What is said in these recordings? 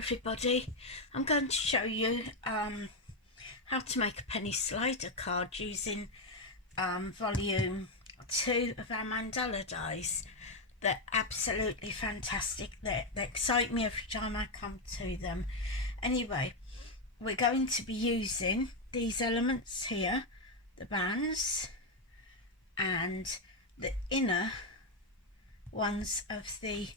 everybody. I'm going to show you how to make a penny slider card using volume 2 of our mandala dies. They're absolutely fantastic. They excite me every time I come to them. Anyway, we're going to be using these elements here, the bands and the inner ones of the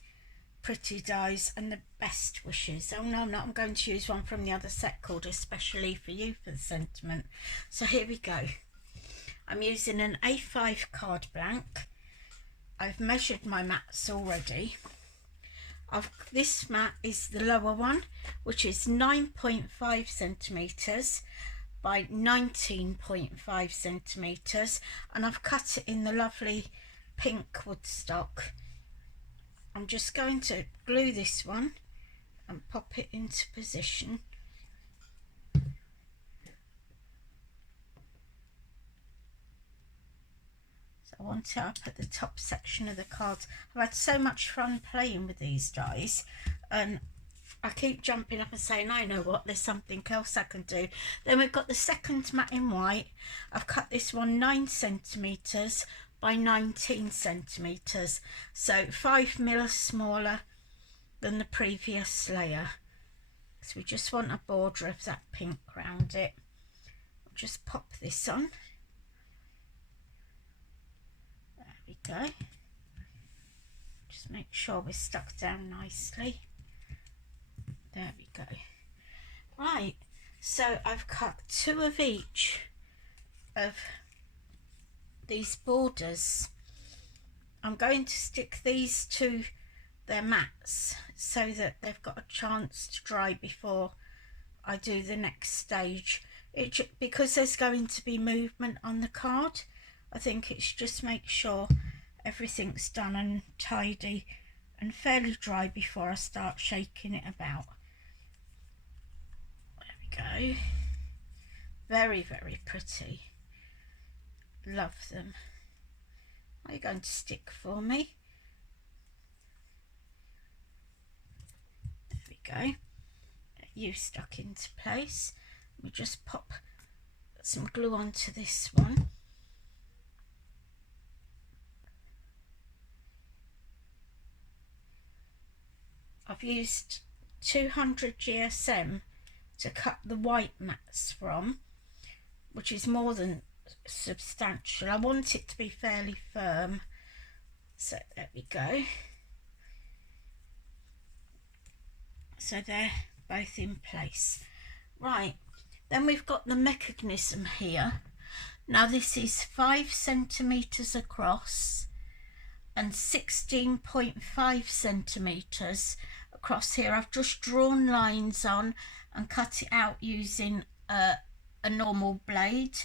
pretty dies and the best wishes. Oh no, I'm not. I'm going to use one from the other set called Especially For You for the sentiment. So here we go. I'm using an A5 card blank. I've measured my mats already. This mat is the lower one, which is 9.5 centimetres by 19.5 centimetres, and I've cut it in the lovely pink woodstock. I'm just going to glue this one and pop it into position. So I want it up at the top section of the cards. I've had so much fun playing with these dies, and I keep jumping up and saying, I know what, there's something else I can do. Then we've got the second mat in white. I've cut this one 9 centimetres by 19 centimetres, so 5mm smaller than the previous layer. So we just want a border of that pink around it. I'll just pop this on. There we go. Just make sure we're stuck down nicely. There we go. Right, so I've cut 2 of each of these borders. I'm going to stick these to their mats so that they've got a chance to dry before I do the next stage. Because there's going to be movement on the card, I think it's just make sure everything's done and tidy and fairly dry before I start shaking it about. There we go. Very, very pretty. Love them. Are you going to stick for me? There we go. You stuck into place. Let me just pop some glue onto this one. I've used 200 GSM to cut the white mats from, which is more than substantial. I want it to be fairly firm, so there we go. So they're both in place. Right, then we've got the mechanism here. Now this is 5 centimetres across and 16.5 centimetres across here. I've just drawn lines on and cut it out using a normal blade.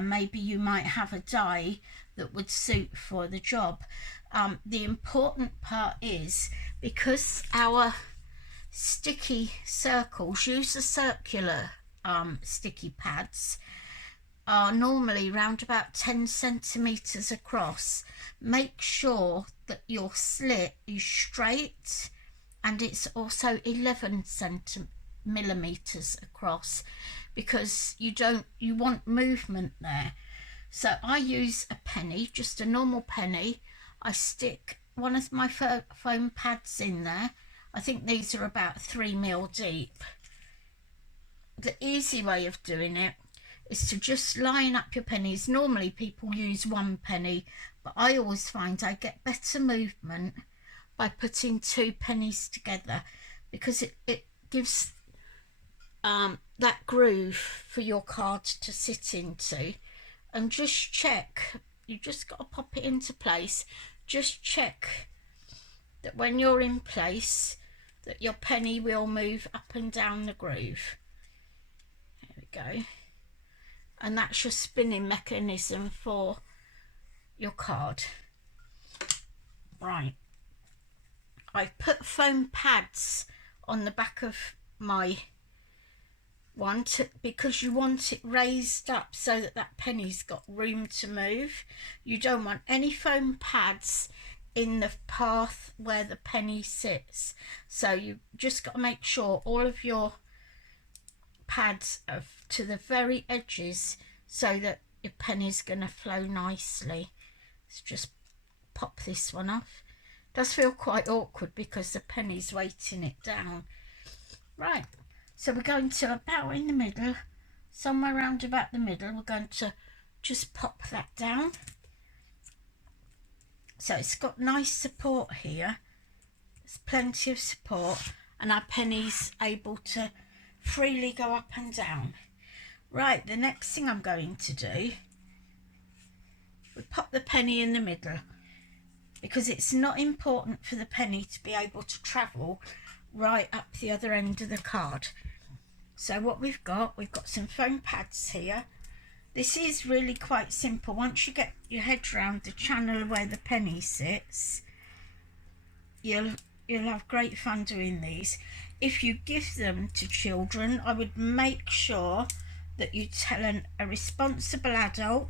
Maybe you might have a die that would suit for the job. The important part is, because our sticky circles use the circular sticky pads, are normally round about 10 centimetres across. Make sure that your slit is straight and it's also 11 millimeters across, because you want movement there. So I use a penny, just a normal penny. I stick one of my foam pads in there. I think these are about 3mm deep. The easy way of doing it is to just line up your pennies. Normally people use 1 penny, but I always find I get better movement by putting 2 pennies together, because it gives that groove for your card to sit into. And just check, you just got to pop it into place. Just check that when you're in place, that your penny will move up and down the groove. There we go. And that's your spinning mechanism for your card. Right, I've put foam pads on the back of my one because you want it raised up so that penny's got room to move. You don't want any foam pads in the path where the penny sits. So you just got to make sure all of your pads are to the very edges so that your penny's going to flow nicely. Let's just pop this one off. It does feel quite awkward because the penny's weighting it down. Right, so we're going to about in the middle, somewhere around about the middle, we're going to just pop that down. So it's got nice support here. There's plenty of support and our penny's able to freely go up and down. Right, the next thing I'm going to do, we pop the penny in the middle because it's not important for the penny to be able to travel right up the other end of the card. So what we've got some foam pads here. This is really quite simple. Once you get your head around the channel where the penny sits, you'll have great fun doing these. If you give them to children, I would make sure that you tell a responsible adult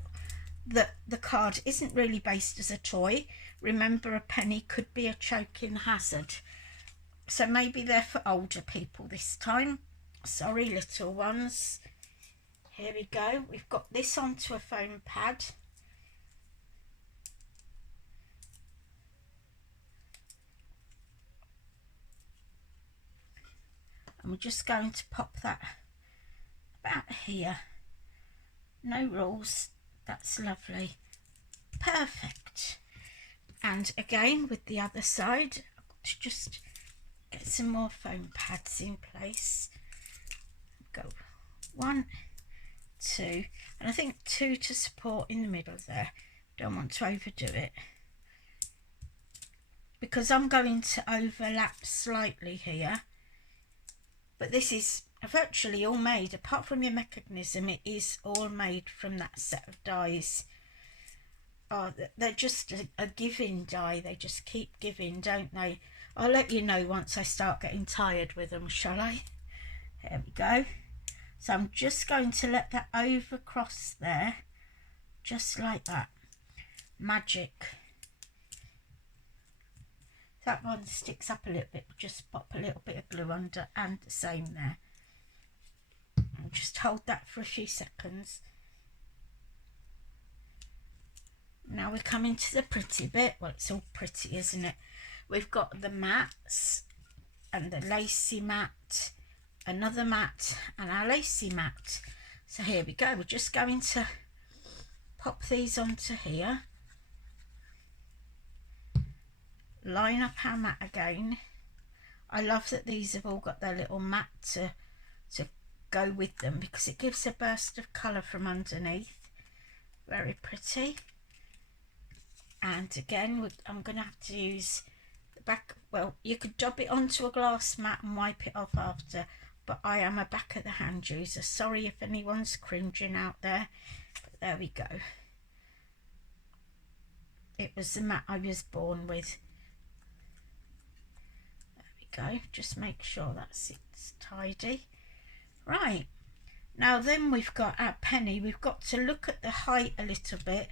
that the card isn't really based as a toy. Remember, a penny could be a choking hazard. So maybe they're for older people this time. Sorry, little ones. Here we go. We've got this onto a foam pad. And we're just going to pop that about here. No rules. That's lovely. Perfect. And again with the other side, I've got to just get some more foam pads in place. Go 1, 2, and I think 2 to support in the middle there. Don't want to overdo it because I'm going to overlap slightly here, but this is virtually all made, apart from your mechanism, it is all made from that set of dies. Oh, they're just a giving die. They just keep giving, don't they? I'll let you know once I start getting tired with them, shall I? There we go. So I'm just going to let that over cross there, just like that. Magic. That one sticks up a little bit, just pop a little bit of glue under, and the same there. And just hold that for a few seconds. Now we're coming to the pretty bit. Well, it's all pretty, isn't it? We've got the mats and the lacy mat, another mat and our lacy mat. So here we go. We're just going to pop these onto here. Line up our mat again. I love that these have all got their little mat to go with them because it gives a burst of colour from underneath. Very pretty. And again, I'm going to have to use the back. Well, you could dab it onto a glass mat and wipe it off after, but I am a back of the hand user. Sorry if anyone's cringing out there, but there we go. It was the mat I was born with. There we go. Just make sure it's tidy. Right. Now then we've got our penny. We've got to look at the height a little bit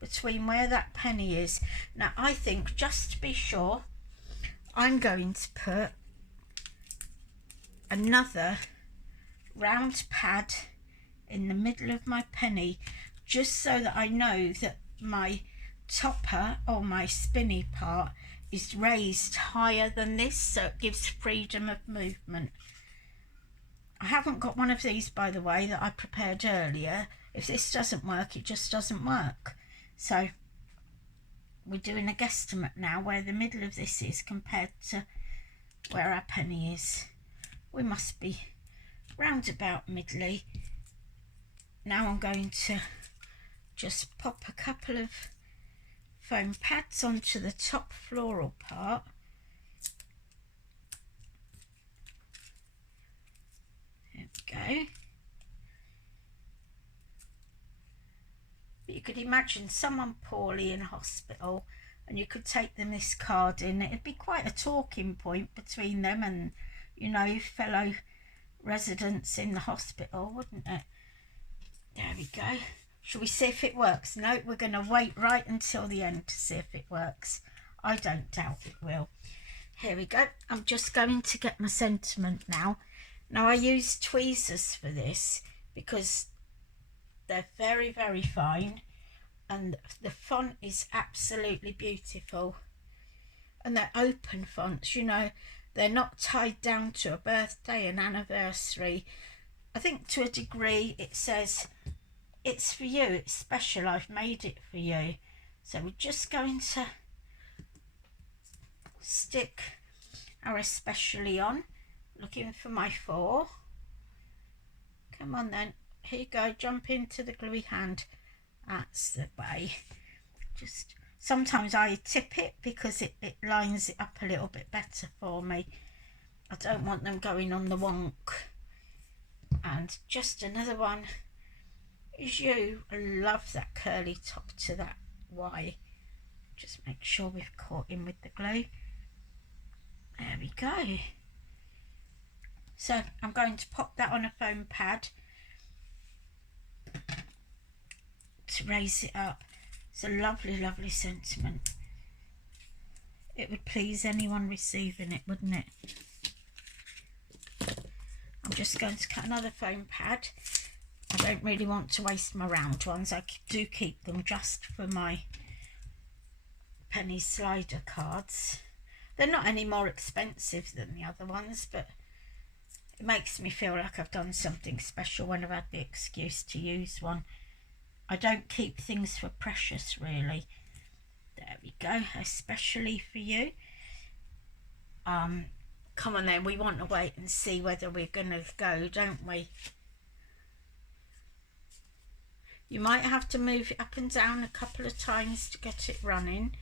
between where that penny is. Now I think, just to be sure, I'm going to put another round pad in the middle of my penny, just so that I know that my topper or my spinny part is raised higher than this, so it gives freedom of movement. I haven't got one of these, by the way, that I prepared earlier. If this doesn't work, it just doesn't work. So we're doing a guesstimate now where the middle of this is compared to where our penny is. We must be round about middly. Now I'm going to just pop a couple of foam pads onto the top floral part. There we go. But you could imagine someone poorly in hospital and you could take them this card in. It'd be quite a talking point between them and, you know, fellow residents in the hospital, wouldn't it? There we go. Shall we see if it works? No, we're going to wait right until the end to see if it works. I don't doubt it will. Here we go. I'm just going to get my sentiment now. Now I use tweezers for this because they're very, very fine and the font is absolutely beautiful. And they're open fonts, you know, they're not tied down to a birthday, an anniversary. I think to a degree it says it's for you, it's special, I've made it for you. So we're just going to stick our especially on, looking for my 4. Come on then, here you go, jump into the gluey hand. That's the way. Just sometimes I tip it because it lines it up a little bit better for me. I don't want them going on the wonk. And just another one is you. I love that curly top to that Y. Just make sure we've caught in with the glue. There we go. So I'm going to pop that on a foam pad to raise it up. It's a lovely, lovely sentiment. It would please anyone receiving it, wouldn't it? I'm just going to cut another foam pad. I don't really want to waste my round ones. I do keep them just for my penny slider cards. They're not any more expensive than the other ones, but it makes me feel like I've done something special when I've had the excuse to use one. I don't keep things for precious, really. There we go, especially for you. Come on then, we want to wait and see whether we're going to go, don't we? You might have to move it up and down a couple of times to get it running.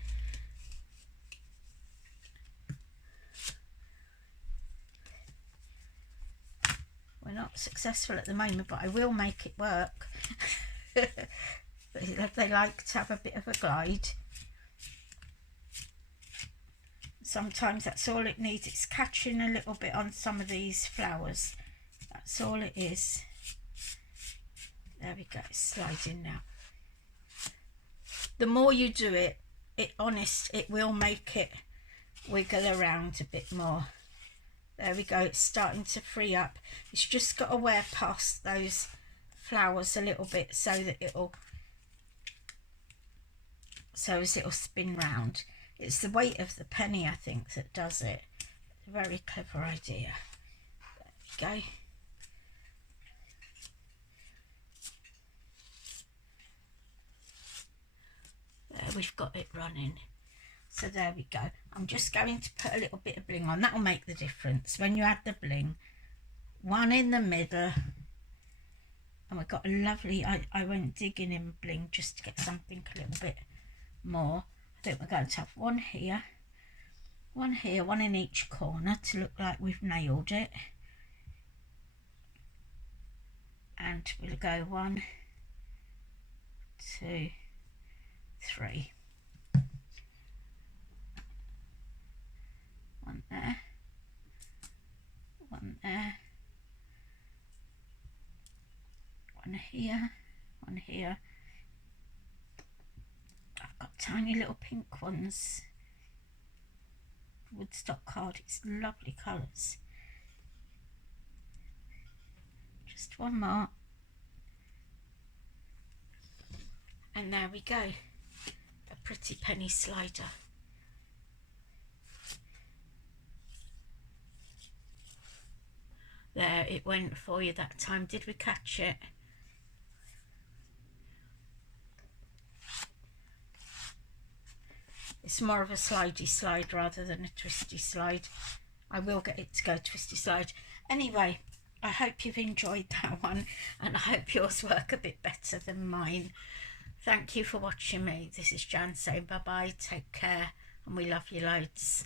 We're not successful at the moment, but I will make it work. They like to have a bit of a glide. Sometimes that's all it needs. It's catching a little bit on some of these flowers. That's all it is. There we go, it's sliding now. The more you do it, it will make it wiggle around a bit more. There we go, it's starting to free up. It's just got to wear past those flowers a little bit so that it'll spin round. It's the weight of the penny, I think, that does it. It's a very clever idea. There we go. There, we've got it running. So there we go. I'm just going to put a little bit of bling on. That will make the difference when you add the bling. One in the middle. And we've got a lovely, I went digging in bling just to get something a little bit more. I think we're going to have one here, one in each corner to look like we've nailed it. And we'll go 1, 2, 3. One there, one there, one here, one here. I've got tiny little pink ones. Woodstock card, it's lovely colours. Just one more. And there we go. A pretty penny slider. There, it went for you that time. Did we catch it? It's more of a slidey slide rather than a twisty slide. I will get it to go twisty slide. Anyway, I hope you've enjoyed that one and I hope yours work a bit better than mine. Thank you for watching me. This is Jan saying bye-bye, take care, and we love you loads.